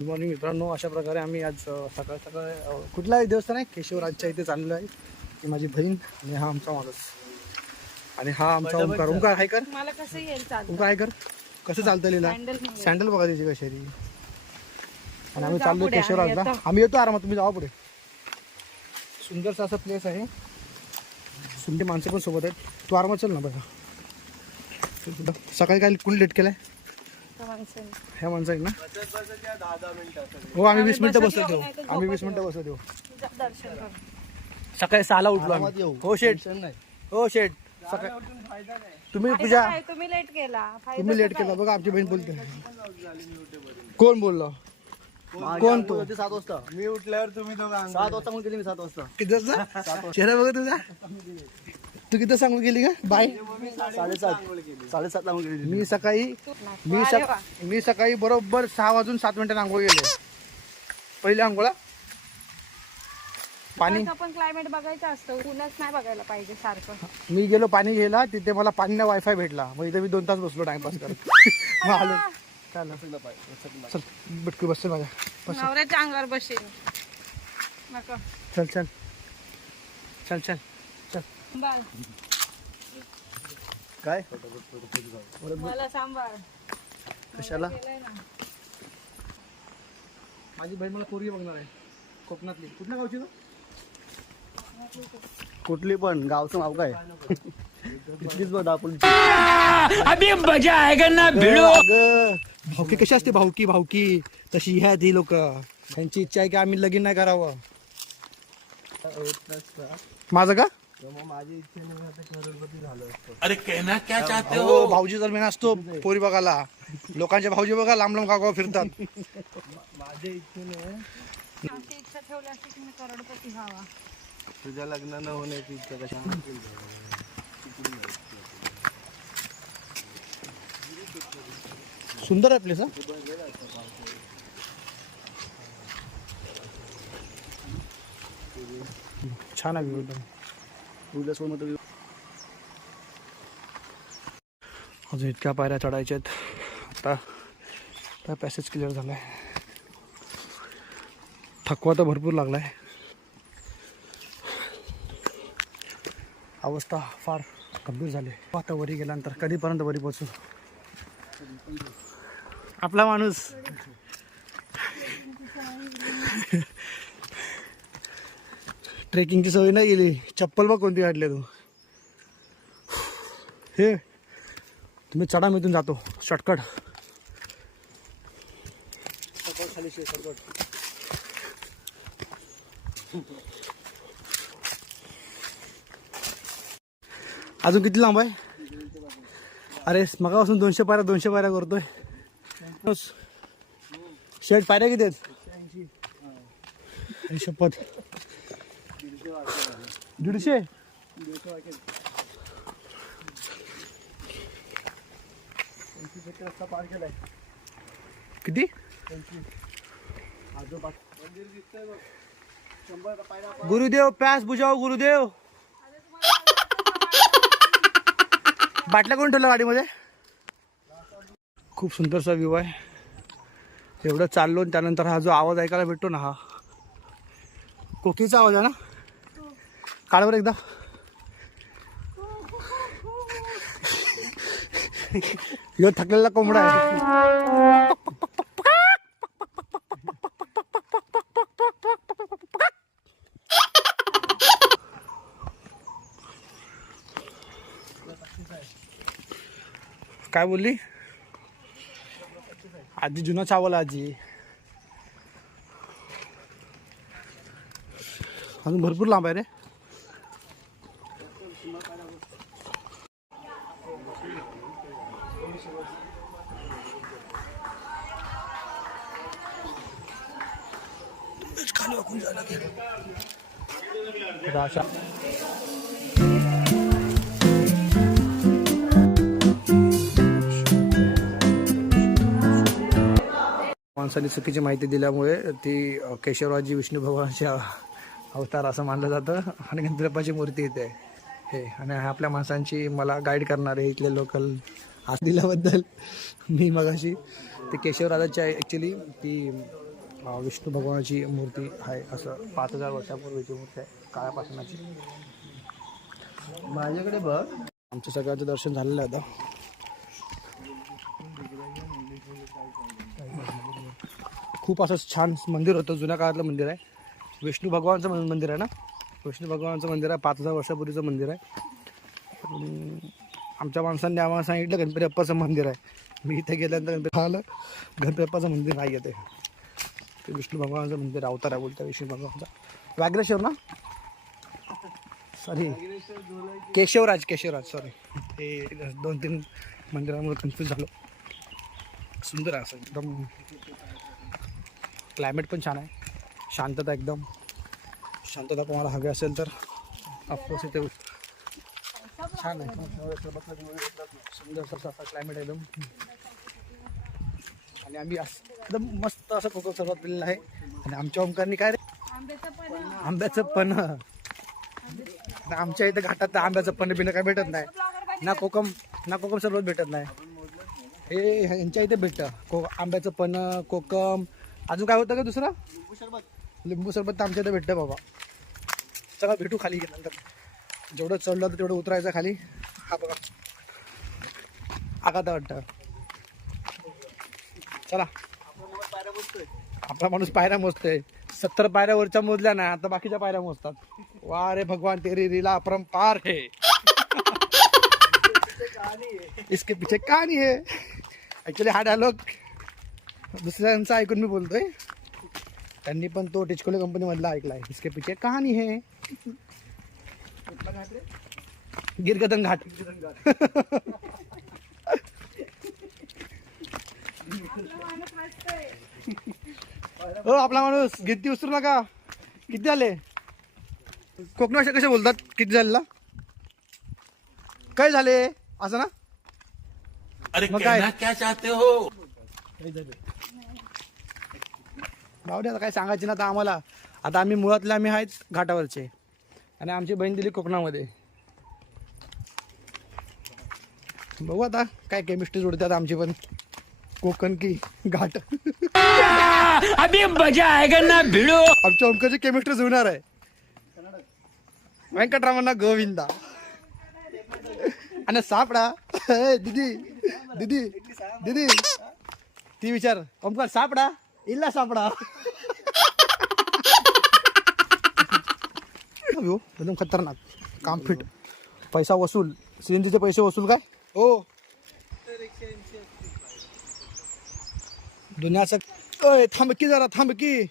Good morning मित्रांनो. अशा प्रकारे आम्ही आज सकाळ सकाळ कुठलाही देवस्थान आहे केशवराजच्या इथे चाललेलो आहे. ही माझी बहीण आणि हा आमचा माणूस आणि हा आमचा ओंकार. ओंकार हाय कर. मला कसं येईल चालतं? ओंकार हाय कर. कसं चालतं लिहिला सँडल बघा त्याची कशी आहे. आणि आम्ही चाललो केशवराजला. आम्ही येतो आरामात, तुम्ही जावा पुढे. सुंदरसा असं प्लेस आहे. सुंदर माणसं पण सोबत आहेत. तू आरामात चल ना बघा. सकाळी काय कोणी लेट केलाय? ह्या माणसाने ना. हो आम्ही 20 मिनिटं बसत देऊ. आम्ही 20 मिनिटं बसत देऊ. सकाळी 6ला उठलो आम्ही. हो शेठ. हो शेठ. सकाळी तुम्ही पूजा तुम्ही लेट केला. तुम्ही लेट केला बघा. आमची बहीण बोलते. कोण बोललो? कोण तू? 7 वाजता मी उठल्यावर तुम्ही दोघं 7 वाजता मग गेली. मी 7 वाजता किती वाजता? चेहरा बघा तुझा. तू किती सांगून गेली का? बाय 7:30 ला मग गेली. मी सकाळी बरोबर 6 वाजून 7 मिनिटांनी आंघोळ गेलो. पहिल्या आंघोळा पाणी. पण क्लायमेट बघायचं असतं, ऊनच नाही बघायला पाहिजे सारखं. मी गेलो पाणी घ्यायला. तिथे मला पाणी ना वायफाय भेटला. मग इथे मी 2 तास बसलो टाइमपास करत. मग आलो. चल बिटकू बस माझ्या. नवऱ्याच्या अंगावर बसेल नका. चल चल चल चल चल. बाल काय मला सांभाळ. कशाला? माझी बहीण मला पोरगी बघणार आहे. कोकणातली. कुठल्या गावची तू? कुठली पण गावचं नाव काय? तिथलीच बघ आपण. अभी मजा आएगा ना भिड़ो. भावकी कशी असते? भावकी तशी ह्या ती लोक. त्यांची इच्छा आहे की आम्ही लगीन नाही करावं. माझं का? माझी इच्छा नाही आता करोडपती झालो असतो. अरे कहना क्या चाहते हो? हो भाऊजी दरम्यान असतो पोरी बघायला. लोकांचे भाऊजी बघा लांब लांब गाव फिरतात. माझ्या इच्छेने अशी इच्छा ठेवली असती की मी करोडपती व्हावा. तुझ्या लग्न न होण्याची इच्छा कशा? सुंदर आहे प्लेस. छान आहे व्ह्यू एकदम. तुझ्या सोबत अजून इतक्या पायऱ्या चढायच्या आहेत. आता पॅसेज क्लिअर झाला आहे. थकवा तर भरपूर लागला आहे. अवस्था फार गंभीर झाली. आता वरी गेल्यानंतर कधीपर्यंत वरी पोचू? आपला माणूस ट्रेकिंगची सवय नाही गेली. चप्पल बघ कोणती काढली तू. हे तुम्ही चढा, मी इथून जातो शॉर्टकट. अजून किती लांब आहे? अरे मगापासून 200 पायऱ्या करतोय. शेट पायऱ्या किती आहेत? शपथ 150. किती? गुरुदेव प्यास बुझाओ गुरुदेव. बाटल्या कोण ठेवल्या गाडीमध्ये? खूप सुंदरसा व्ह्यू आहे. एवढं चाललो आणि त्यानंतर हा जो आवाज ऐकायला भेटतो ना, हा कोकीचा आवाज आहे ना. काळवर एकदा यो थकलेला कोंबडा आहे. काय बोलली आजी? जुना चावल आजी. अजून भरपूर लांब आहे रे. खाली वाकून जायला गेलो. माणसाने चुकीची माहिती दिल्यामुळे ती केशवराजी विष्णू भगवानचे अवतार असं मानलं जातं. आणि गणपतीची मूर्ती इथे आहे हे. आणि आपल्या माणसांची मला गाईड करणारे इथले लोकल आज दिल्याबद्दल मी मगाशी ते केशवराजाची ॲक्च्युली ती विष्णू भगवानाची मूर्ती आहे. असं 5000 वर्षापूर्वीची मूर्ती आहे काळ्या पाषाणाची. माझ्याकडे बघ. आमचं सगळ्यांचं दर्शन झालेलं आहे आता. खूप असं छान मंदिर होतं, जुन्या काळातलं मंदिर आहे. विष्णू भगवानचं मंदिर आहे ना, विष्णू भगवानचं मंदिर आहे. 5000 वर्षापूर्वीचं मंदिर आहे. आमच्या माणसांनी आम्हाला सांगितलं गणपती बाप्पाचं मंदिर आहे. मी इथे गेल्यानंतर गणपती आलं, गणपती बाप्पाचं मंदिर नाही येते. ते विष्णू भगवानाचं मंदिर अवतार आहे बोलतं विष्णू भगवानचा. व्याघ्रेश्वर ना, सॉरी केशवराज सॉरी. हे 2-3 मंदिरांमुळे कन्फ्यूज झालो. सुंदर आहे असं एकदम. क्लायमेट पण छान आहे, शांतता एकदम. शांतता तुम्हाला हवी असेल तर ऑफकोर्स इथे छान आहे. सुंदर असा क्लायमेट आहे एकदम. आणि आम्ही एकदम मस्त असं कोकम सरबत पिलेलं आहे. आणि आमच्या ओमकारनी काय रे, आंब्याचं पण. आमच्या इथं घाटात आंब्याचं पण बिणं काय भेटत नाही ना. कोकम सरबत भेटत नाही. हे यांच्या इथे भेटतं आंब्याचं पण, कोकम. अजून काय होतं का दुसरं? लिंबू सरबत तर आमच्या इथे भेटतं बाबा. चला भेटू खाली गेल्यानंतर. जेवढं चढलं तर तेवढं उतरायचं खाली. हा बघा आघात वाटतं. चला, आपला माणूस पायऱ्या मोजतोय. 70 पायऱ्या वरच्या मोजल्या ना, आता बाकीच्या पायऱ्या मोजतात. वा रे भगवान तेरी लीला अपरंपार है. इसके पीछे कहानी है. ऍक्च्युली हा डायलॉग दुसऱ्यांचा ऐकून मी बोलतोय. त्यांनी पण तो टिचकोले कंपनी मधला ऐकलाय. इसके पीछे कहानी है. गिरगदन घाट. हो आपला माणूस गिरती उतरू नका. किती झाले? कोकणी भाषा कसे बोलतात? किती झालेला? काय झाले असं ना. अरे मग काय? कहना क्या चाहते हो? भावड्या आता काय सांगायचे ना आता आम्हाला. आता आम्ही मुळातले आम्ही आहेत घाटावरचे, आणि आमची बहीण दिली कोकणामध्ये. बघू आता काय केमिस्ट्री जोडतात आमची पण. कोकण की घाट. अभी मजा आएगा ना भिड़ो. आमच्या ओमकाची केमिस्ट्री जुळणार आहे. व्यंकटरामण्णा गोविंदा. आणि सापडा दीदी दीदी दीदी ती विचार ओमकार सापडा इल्ला सापडा. एकदम खतरनाक काम फिट. पैसा वसूल. सीएनजीचे पैसे वसूल काय हो. दुनियाचं थांब की जरा थांब की.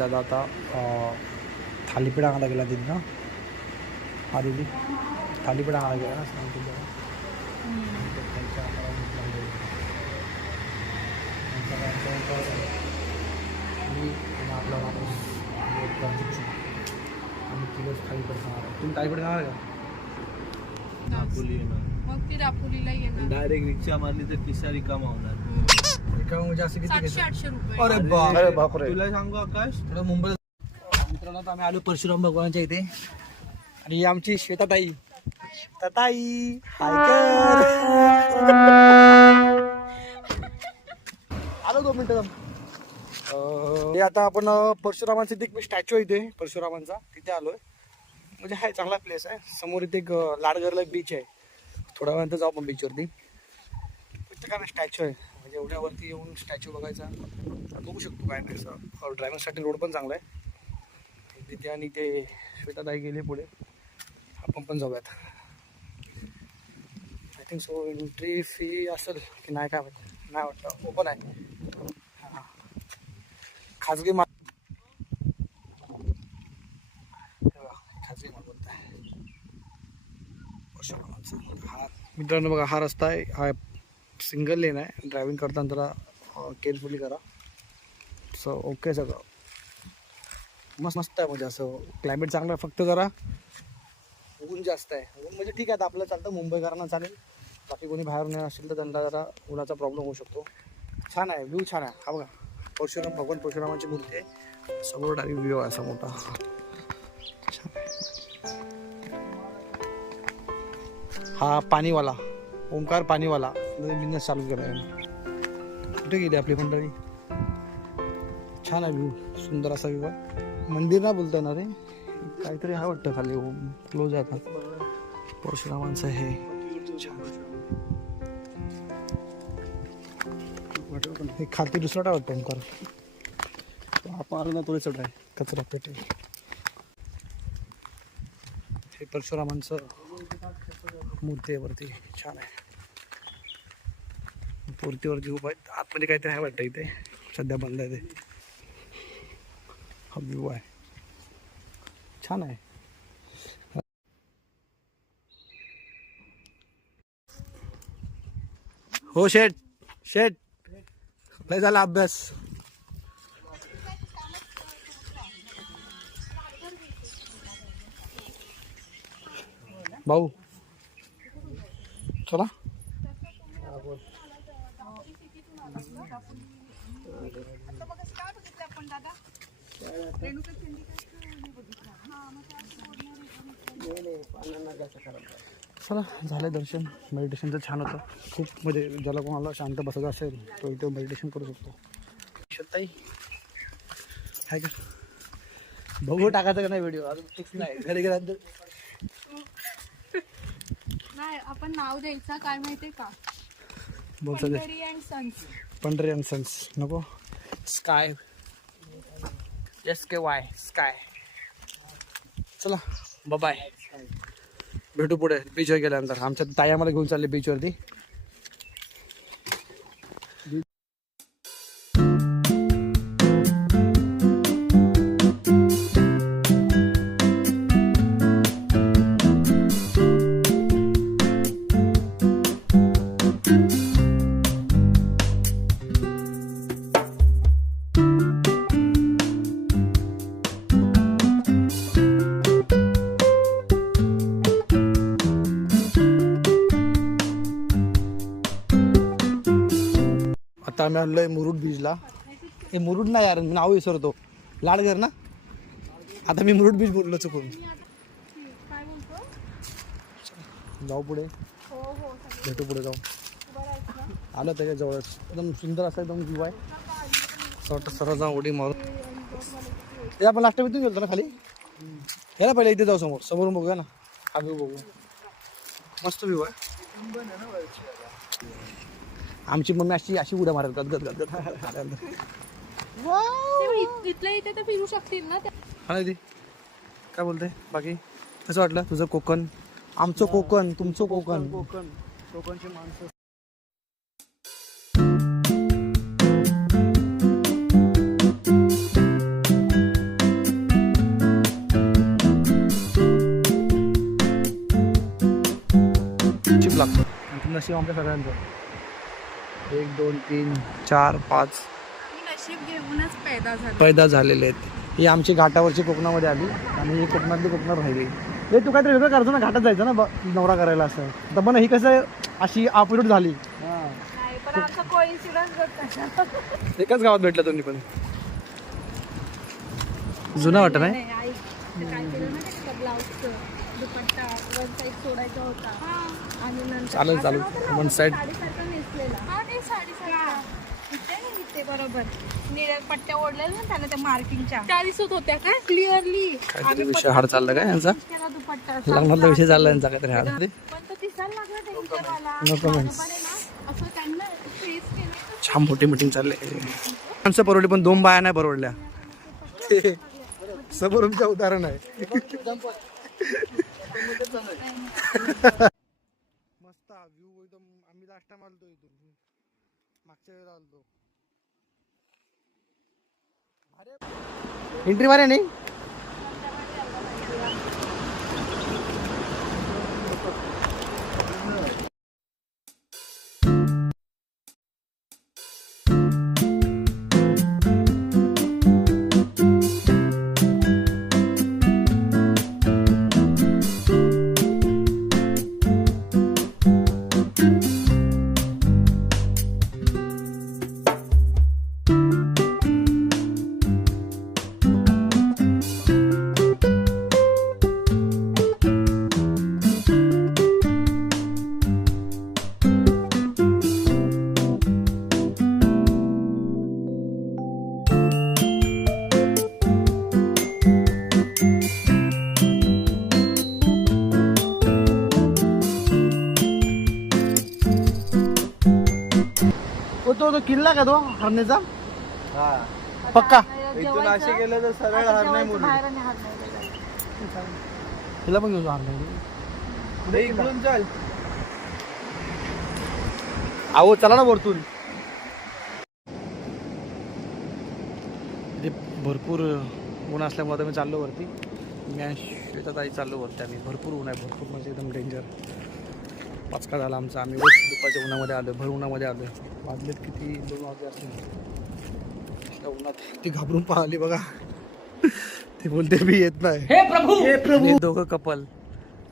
दादा आता थालीपीठ आणायला गेला तिथं ना. हा दीदी थालीपीठ आणायला गेला ना सांगतो दादा. आपला माणूस आम्ही किलोच थालीपीठ खाणार. तुम्ही थालीपीठ खाणार का? मग ती दापोलीला येणार. डायरेक्ट रिक्षा मारली तर खिसा रिकामा होणार. म्हणजे असं किती 700-800 रुपये. अरे बापरे. तुला सांगू आकाश, थोडं मुंबईत मित्रांनो आता आम्ही आलो परशुराम भगवानच्या इथे. आणि ही आमची श्वेताताई. ताई हाय कर. आलो 2 मिनिटं. हे आता आपण परशुरामांचा इथे एक स्टॅच्यू आहे इथे परशुरामांचा, तिथे आलोय. म्हणजे हाय चांगला प्लेस आहे. समोर इथे एक लाडगरला एक बीच आहे. थोड्या वेळानंतर जाऊ आपण बीचवरती. प्रत्येकाने स्टॅच्यू आहे. म्हणजे एवढ्यावरती येऊन स्टॅच्यू बघायचा, बघू शकतो काय नाही. असं ड्रायव्हरसाठी रोड पण चांगला आहे तिथे. आणि ते श्वेताताई गेले पुढे. आपण पण जाऊयात. I think so entry fee असेल की नाही काय वाटतं. नाही वाटतं ओपन आहे. हां खाजगी खाजगी माल बोलत आहे. हा मित्रांनो बघा, हा रस्ता आहे, हा सिंगल लेन आहे. ड्रायव्हिंग करताना जरा केअरफुली करा. सो ओके सगळं मस्त आहे. म्हणजे असं क्लायमेट चांगलं आहे, फक्त जरा ऊन जास्त आहे. ऊन म्हणजे ठीक आहे, आता आपलं चालतं, मुंबईकरांना चालेल. बाकी कोणी बाहेर नाही असेल तर त्यांना जरा उन्हाचा प्रॉब्लेम होऊ शकतो. छान आहे, व्ह्यू छान आहे. हा बघा, परशुराम, भगवान परशुरामाची मूर्ती आहे. समोर डायरेक्ट व्ह्यू आहे असा मोठा. छान आहे. हा पाणीवाला, ओंकार पाणीवाला बिझनेस चालू केला. कुठे गेली आपली मंडळी? छान आहे व्ह्यू, सुंदर असा व्ह्यू आहे. मंदिर ना बोलता येणार रे, काहीतरी हा वाटतं खाली क्लोज आहे आता. परशुरामांचं हे हे खाती दुसरं काय वाटतं ओंकार? आपण आलो ना थोडी चढ आहे. कचरा पेटे. हे परशुरामांचं मूर्ती आहे वरती, छान आहे. मूर्तीवरती उभा आहे. आतमध्ये काहीतरी आहे वाटतं, इथे सध्या बंद आहे ते. हा व्ह्यू आहे, छान आहे. हो शेठ, शेठ लय झाला अभ्यास. भाऊ चला. चला, झालं दर्शन. मेडिटेशनचं छान होतं खूप. म्हणजे ज्याला कोणाला शांत बसायचं असेल तो इथे मेडिटेशन करू शकतो. ताई आहे का? बघू टाकायचं का नाही व्हिडिओ, अजून फिक्स नाही. घरी गेल्यानंतर नाही, आपण नाव द्यायचं काय माहितीये का? बोलतो ते Pandhari and sons. Pandhari and sons नको. Sky, SKY sky. चला बाय, भेटू पुढे बीचवर गेल्यानंतर. आमच्या ताई आम्हाला घेऊन चालले बीचवरती. आता आम्ही आणलोय मुरुड बीचला. हे मुरुड नाही यार, मी नाव विसरतो. लाडघर ना. आता मी मुरुड बीच बोललो चुकून. काय बोलतो? जाऊ पुढे, हो हो, भेटू पुढे जाऊ. उभं राहायचं ना. आलं त्याच्या जवळच, एकदम सुंदर असा एकदम व्ह्यू आहे. असं वाटतं सरळ जाऊ उडी मारून. हे आपण लास्ट टाइम इथून गेलो ना खाली. हे ना पहिले इथे जाऊ, समोर समोरून बघूया ना. हा व्ह्यू बघू, मस्त व्ह्यू आहे. आमची मम्मी अशी अशी उड्या मारत गदगद गदगद. इथल्या इथे तर फिरू शकतील ना. हा नाही काय बोलते? बाकी कसं वाटलं तुझं कोकण? आमचं कोकण, तुमचं कोकण. कोकणची माणसं. चिप लागतो. नशीब आमच्या सगळ्यांचं. 1 2 3 4 5 नशीब घेऊनच पैदा झालेले आहेत. ही आमची घाटावरची कोकणामध्ये आली आणि ही कोकणातली कोकणात राहिली. हे तू काहीतरी वेगळं करायचं ना, घाटात जायचं ना नवरा करायला असं. तर पण ही कसं अशी अपोजिट झाली. एकाच गावात भेटलं तुम्ही पण. जुना वाटत नाही. चालेल चालेल, वन साईड. बरोबर, निळ्या पट्ट्या ओढल्या ना त्याला, त्या मार्किंगच्या त्या दिसत होत्या का क्लिअरली. काहीतरी विषय हाड चालला काय यांचा? दुपट्टा लग्नातला विषय चालला यांचा काहीतरी हाड. पण तो दिसायला लागला त्यांच्यावाला. No comments. असं त्यांना फेस केलं. छान मोठी मीटिंग चालली. माणसं परवडली पण 2 बाया नाही परवडल्या. समोरचं उदाहरण आहे. मस्त व्ह्यू एकदम. आम्ही लास्ट टाइम आलतो इथून, मागच्या वेळेला आलतो. एंट्री मारे नाही. तो किल्ला का तो हरणेचा पक्का इथून असे गेलं तर सरळ हरणे मुली तिला पण घेऊन हरणे इकडून चल. आहो चला ना वरतून. इथे भरपूर ऊन असल्यामुळे आता मी चाललो वरती. मी आणि श्वेताताई चाललो वरती. आम्ही भरपूर ऊन आहे, भरपूर म्हणजे एकदम डेंजर. पाचका झाला आमचा. आम्ही रोज दुपारच्या उन्हामध्ये आलो, भर उन्हामध्ये आलो. वाजलेत किती 2 वाजले असतील उन्हात. ती घाबरून पळाली बघा. ते बोलते मी येत नाही. हे प्रभू दोघं कपल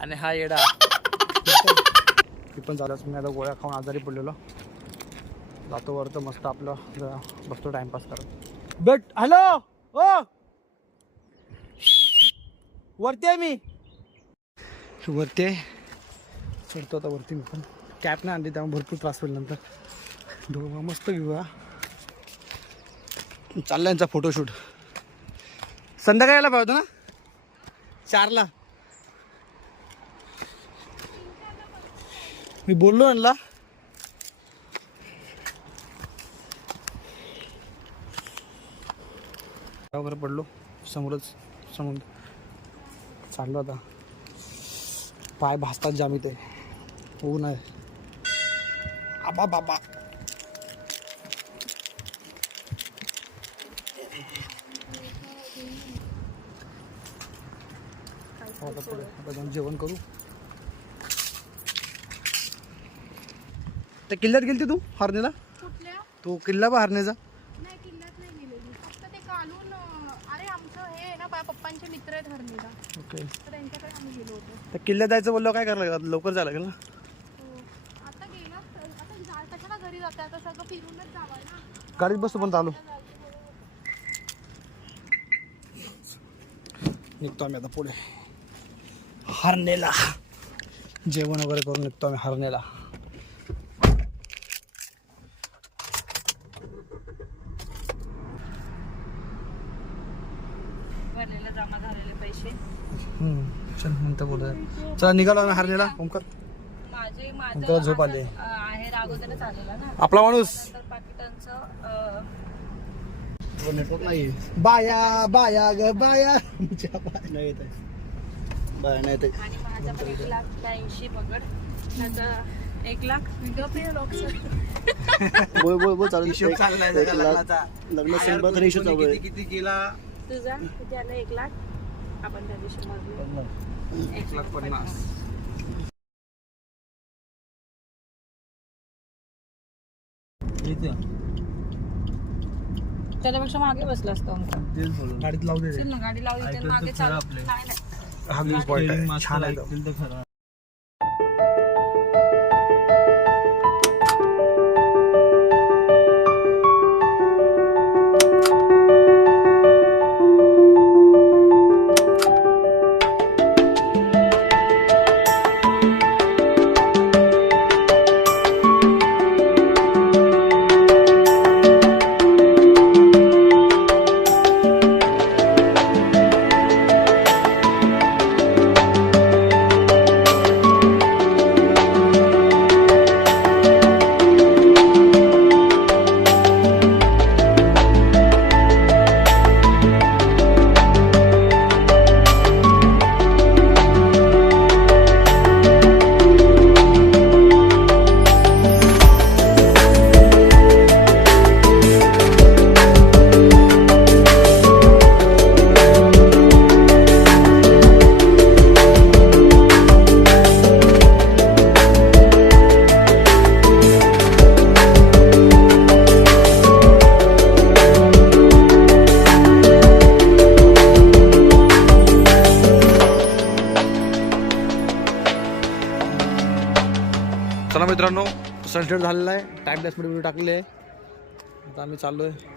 आणि हा येडा. मी पण झालंच. मी आता गोळ्या खाऊन आजारी पडलेलो. जातो वरतं मस्त आपलं जरा बसतो टाइमपास करत. बट हॅलो ओ वरती आहे मी. वरती आहे. चढतो आता वरती मी पण. कॅप नाही आणली त्यामुळे भरपूर त्रास होईल नंतर. डोळा मस्त घेऊया. चालला यांचा फोटोशूट. संध्याकाळी यायला पाहिजे होतं ना 4ला. मी बोललो यांना. वगैरे पडलो समोरच समुद्र. चाललो आता. पाय भासतात जाम इथे. ऊन आहे. आबा बाबा. आता जाऊन जेवण करू. त्या किल्ल्यात गेलती तू हरणेला? कुठल्या? तो किल्ला बा हरणेचा. नाही किल्ल्यात नाही गेलेली. फक्त ते कालून अरे आमचं हे ना पप्पांचे मित्र आहेत हरणीला. ओके. तर त्यांच्याकडे आम्ही गेलो होतो. त्या किल्ल्यात जायचं बोललो काय करायला लागलं? लवकर जायला लागेल ना. आता गेला आता कशाला घरी जाते? आता सगळं फिरूनच जावं ना. गाडीत बसतो पण चालू. निघतो आम्ही आता पुढे हरणेला. जेवण वगैरे करून निघतो आम्ही हरणेला. भरलेले जमा झालेले पैसे चल म्हणतं बोलत. चला निघालो आम्ही हरणेला. ओमकार माझे ओमकार झोप आले. आहे अगोदरच आलेला ना. आपला माणूस. तर पाकिटांचं नेटवर्क नाही. बाया बाया ग बाया. नाही येत आहे. बाय नाही येत. आणि माझा पण 1,82,000 पगड. त्याचा 1,00,000 बोल बोल बोल चालू. हिशोब चाललाय एक लाख. लग्न संपत रेशो चालू आहे. किती केला? तुझा किती आला? 1,00,000. आपण त्या दिवशी मोजलो 1,50,000. त्याच्यापेक्षा मागे बसला असतो आमचा. गाडीत लावू दे. चल ना गाडी लावली तर मागे चालू. नाही हा व्ह्यू स्पॉट आहे. छान आहे तो. चला मित्रांनो सनसेट झालेला आहे. टाइम लॅप्समध्ये व्हिडिओ टाकलेले आहे. आता आम्ही चाललो आहे